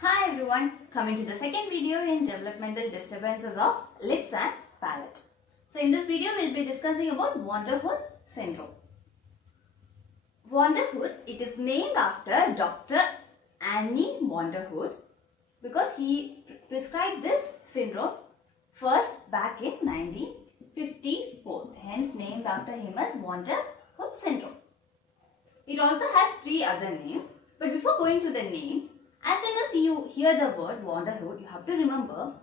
Hi everyone, coming to the second video in developmental disturbances of lips and palate. So in this video we will be discussing about Woude Syndrome. Woude, it is named after Dr. Annie Woude because he prescribed this syndrome first back in 1954, hence named after him as Woude Syndrome. It also has three other names, but before going to the names, as soon as you hear the word Woude, you have to remember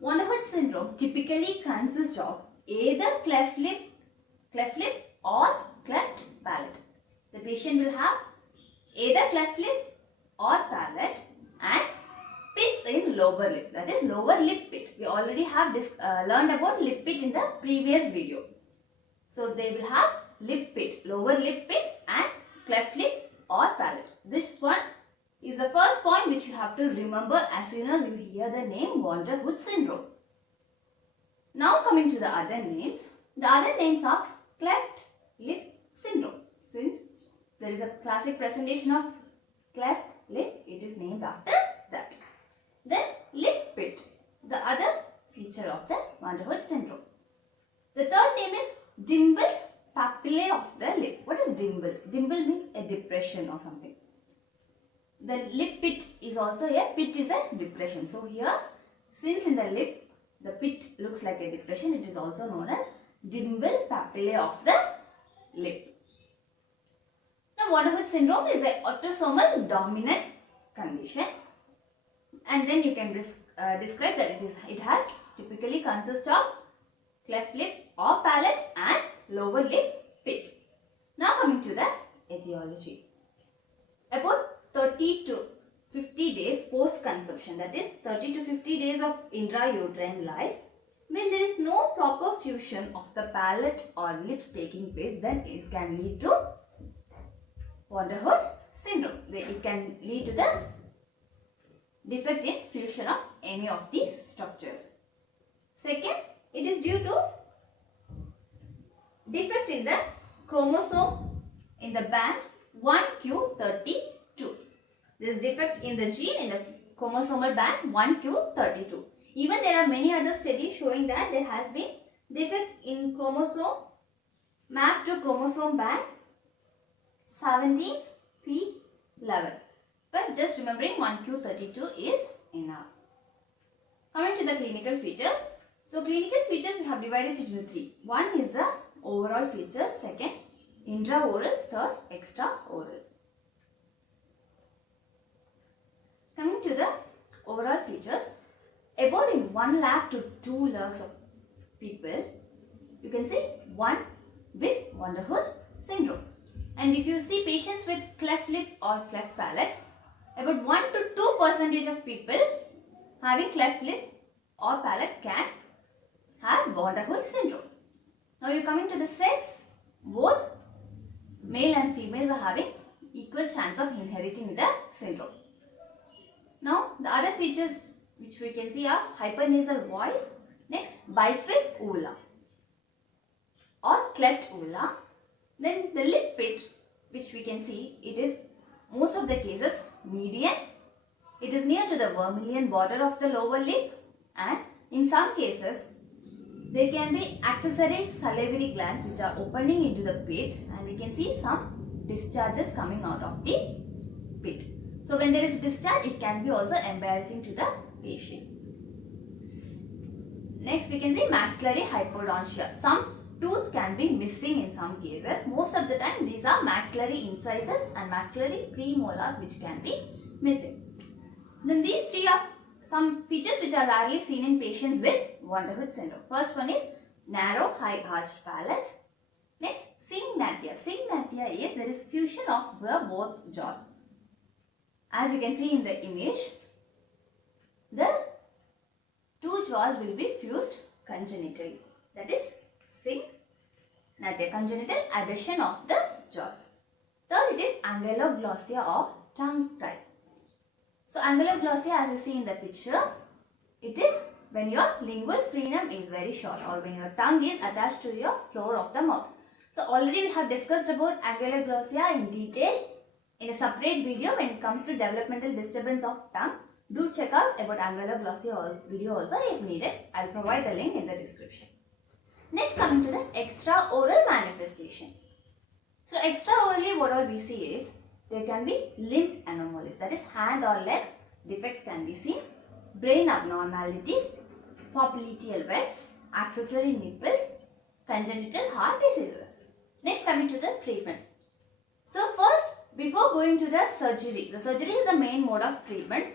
Woude syndrome typically consists of either cleft lip or cleft palate. The patient will have either cleft lip or palate and pits in lower lip, that is lower lip pit. We already have learned about lip pit in the previous video. So they will have lip pit, lower lip pit and cleft lip or palate. This one is the first point which you have to remember as soon as you hear the name Woude syndrome. Now coming to the other names. The other names are cleft lip syndrome. Since there is a classic presentation of cleft lip, it is named after that. Then lip pit, the other feature of the Woude syndrome. The third name is dimpled papillae of the lip. What is dimple? Dimple means a depression or something. The lip pit is also a pit is a depression. So here, since in the lip the pit looks like a depression, it is also known as dimple papillae of the lip. Now, Woude syndrome is an autosomal dominant condition, and then you can describe that it has typically consists of cleft lip or palate and lower lip pits. Now coming to the etiology. About 30 to 50 days post-conception, that is 30 to 50 days of intrauterine life, when there is no proper fusion of the palate or lips taking place, then it can lead to Woude syndrome. It can lead to the defect in fusion of any of these structures. Second, it is due to defect in the chromosome in the band 1q32. This defect in the gene in the chromosomal band 1q32. Even there are many other studies showing that there has been defect in chromosome mapped to chromosome band 17p11. But just remembering 1q32 is enough. Coming to the clinical features. So clinical features we have divided into three. One is the overall features, second intraoral, third extraoral. Coming to the overall features, about in 1 lakh to 2 lakhs of people, you can see one with Woude syndrome. And if you see patients with cleft lip or cleft palate, about 1 to 2% of people having cleft lip or palate can have Woude syndrome. Now you coming to the sex, both male and females are having equal chance of inheriting the syndrome. Now the other features which we can see are hypernasal voice, next bifid uvula or cleft uvula, then the lip pit which we can see, it is most of the cases median, it is near to the vermilion border of the lower lip, and in some cases there can be accessory salivary glands which are opening into the pit, and we can see some discharges coming out of the pit. So when there is discharge, it can be also embarrassing to the patient. Next we can see maxillary hypodontia. Some tooth can be missing in some cases. Most of the time these are maxillary incisors and maxillary premolars which can be missing. Then these three are some features which are rarely seen in patients with Woude syndrome. First one is narrow high arched palate. Next, synagnathia. Synagnathia is there is fusion of both jaws. As you can see in the image, the two jaws will be fused congenitally. That is synagnathia, congenital adhesion of the jaws. Third, it is Ankyloglossia or tongue tie. So Ankyloglossia, as you see in the picture, it is when your lingual frenum is very short or when your tongue is attached to your floor of the mouth. So already we have discussed about Ankyloglossia in detail in a separate video when it comes to developmental disturbance of tongue. Do check out about Ankyloglossia video also if needed. I'll provide the link in the description. Next, coming to the extraoral manifestations. So extraorally what all we see is there can be limb anomalies, that is hand or leg defects can be seen, brain abnormalities, popliteal webs, accessory nipples, congenital heart diseases. Next, coming to the treatment. So first, before going to the surgery is the main mode of treatment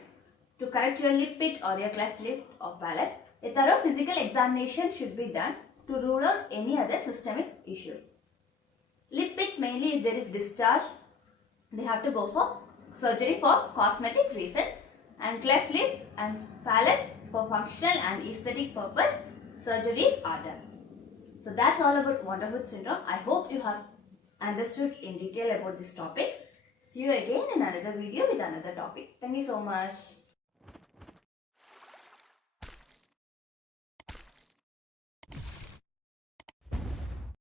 to correct your lip pit or your cleft lip or palate. A thorough physical examination should be done to rule out any other systemic issues. Lip pits, mainly if there is discharge, they have to go for surgery for cosmetic reasons, and cleft lip and palate for functional and aesthetic purpose surgeries are done. So that's all about Woude syndrome. I hope you have understood in detail about this topic. See you again in another video with another topic. Thank you so much.